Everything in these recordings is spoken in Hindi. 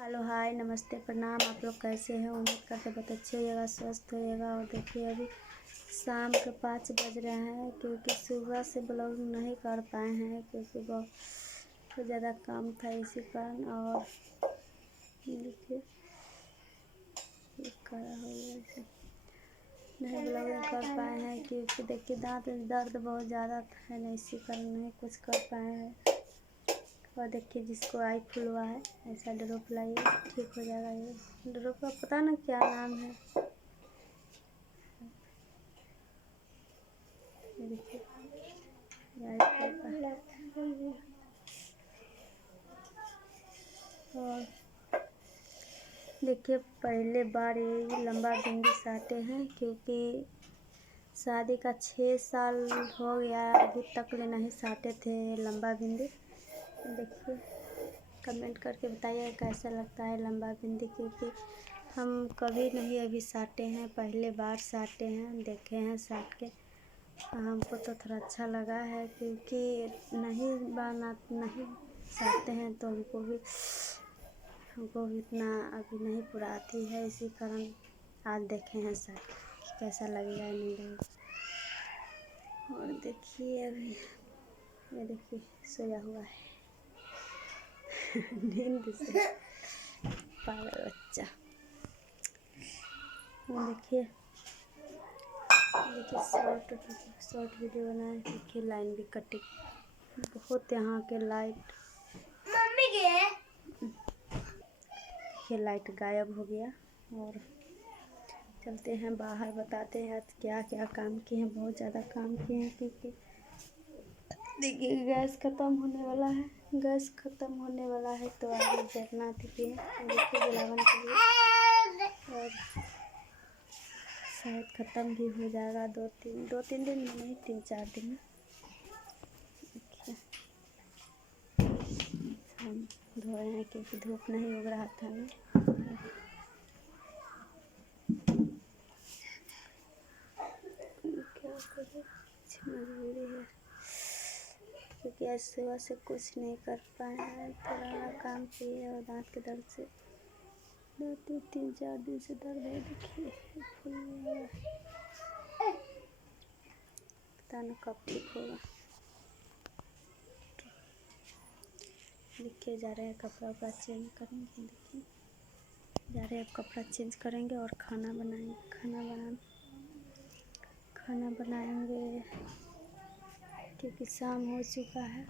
हेलो हाय नमस्ते प्रणाम। आप लोग कैसे हैं? उम्मीद करते बहुत अच्छे होइएगा, स्वस्थ होइएगा। और देखिए अभी शाम के 5 बज रहे हैं क्योंकि सुबह से ब्लॉग नहीं कर पाए हैं क्योंकि बहुत ज़्यादा काम था इसी कारण। और देखिए करा हो गया ऐसे नहीं ब्लॉगिंग कर पाए हैं क्योंकि देखिए दांत दर्द बहुत ज़्यादा है ना, इसी कारण नहीं कुछ कर पाए हैं। और देखिए जिसको आई फुल हुआ है ऐसा ड्रॉप लाइए, ठीक हो जाएगा। ये ड्रॉप का पता ना क्या नाम है। ये देखिए ये आई फुल का। और देखिए पहले बार ये लंबा बिंदी साटे हैं क्योंकि शादी का 6 साल हो गया, अभी तक ले नहीं साटे थे लंबा बिंदी। देखिए कमेंट करके बताइए कैसा लगता है लंबा बिंदी, क्योंकि हम कभी नहीं अभी साटे हैं, पहले बार साटे हैं, देखे हैं साट के। हमको तो थोड़ा अच्छा लगा है क्योंकि नहीं साटते हैं तो हमको भी इतना अभी नहीं पूरा आती है, इसी कारण आज देखे हैं साट कैसा लगेगा नहीं लगेगा। और देखिए अभी ये देखिए सोया हुआ है नींद से पागल बच्चा। देखिए शॉर्ट वीडियो बनाए। देखिए लाइन भी कटी बहुत, यहाँ के लाइट देखिए लाइट गायब हो गया। और चलते हैं बाहर, बताते हैं आज क्या क्या काम किए हैं। बहुत ज़्यादा काम किए हैं क्योंकि देखिए गैस ख़त्म होने वाला है, तो आगे जलना देखिए जलावन के लिए। और शायद ख़त्म भी हो जाएगा दो तीन दिन में, नहीं 3-4 दिन में। देखिए हम धो रहे हैं क्योंकि धूप नहीं उग रहा था ना। क्या करें, मजबूरी है क्योंकि आज सुबह से कुछ नहीं कर पाए हैं। थोड़ा काम किए और दांत के दर्द से 2-3-4 दिन से दर्द है। देखिए फूल हुआ है, पता नहीं कब ठीक होगा। देखिए जा रहे हैं कपड़ा चेंज करेंगे। देखिए जा रहे हैं कपड़ा चेंज करेंगे और खाना बनाएंगे क्योंकि शाम हो चुका है।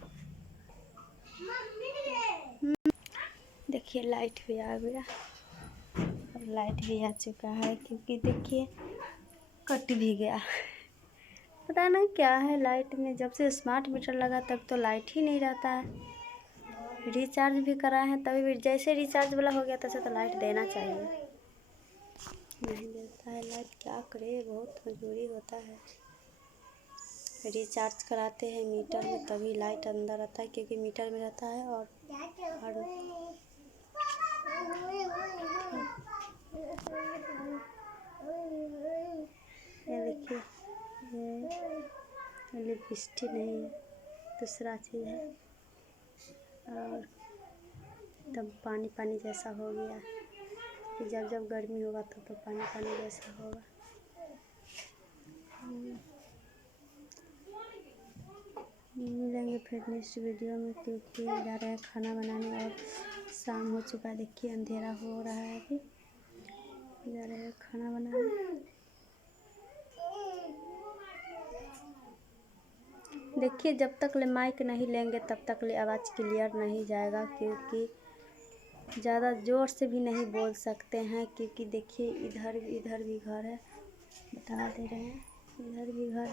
देखिए लाइट भी आ गया और लाइट भी आ चुका है क्योंकि देखिए कट भी गया। पता नहीं क्या है लाइट में, जब से स्मार्ट मीटर लगा तब तो लाइट ही नहीं रहता है। रिचार्ज भी कराए हैं तभी भी जैसे रिचार्ज वाला हो गया तैसे तो लाइट देना चाहिए, नहीं देता है लाइट। क्या करे, बहुत मजबूरी होता है। रिचार्ज कराते हैं मीटर में तभी लाइट अंदर आता है क्योंकि मीटर में रहता है। और ये देखिए ये लिपस्टिक नहीं है, दूसरा चीज़ है। और तब पानी जैसा हो गया कि जब गर्मी होगा तो पानी जैसा होगा। मिलेंगे फिर नेक्स्ट वीडियो में क्योंकि जा रहे हैं खाना बनाने और शाम हो चुका है। देखिए अंधेरा हो रहा है, अभी जा रहे हैं खाना बनाने। देखिए जब तक ले माइक नहीं लेंगे तब तक ले आवाज़ क्लियर नहीं जाएगा क्योंकि ज़्यादा ज़ोर से भी नहीं बोल सकते हैं क्योंकि देखिए इधर भी घर है, बता दे रहे हैं। इधर भी घर,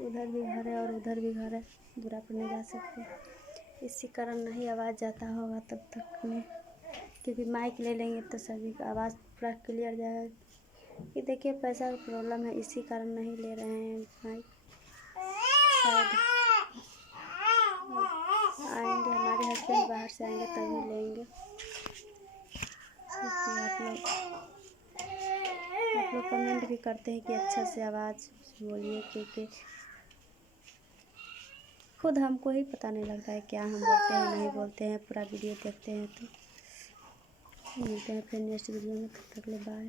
उधर भी घर है और उधर भी घर है, दूरा पर नहीं जा सकते। इसी कारण नहीं आवाज़ जाता होगा तब तक में, क्योंकि माइक ले लेंगे तो सभी का आवाज़ पूरा क्लियर जाएगा। ये देखिए पैसा का प्रॉब्लम है, इसी कारण नहीं ले रहे हैं माइक। शायद आएंगे, हमारे हस्बैंड बाहर से आएंगे तभी लेंगे। आप लोग कमेंट भी करते हैं कि अच्छा से आवाज़ बोलिए क्योंकि खुद हमको ही पता नहीं लगता है क्या हम बोलते हैं नहीं बोलते हैं। पूरा वीडियो देखते हैं तो मिलते हैं फिर नेक्स्ट वीडियो में। तब तक के लिए बाय।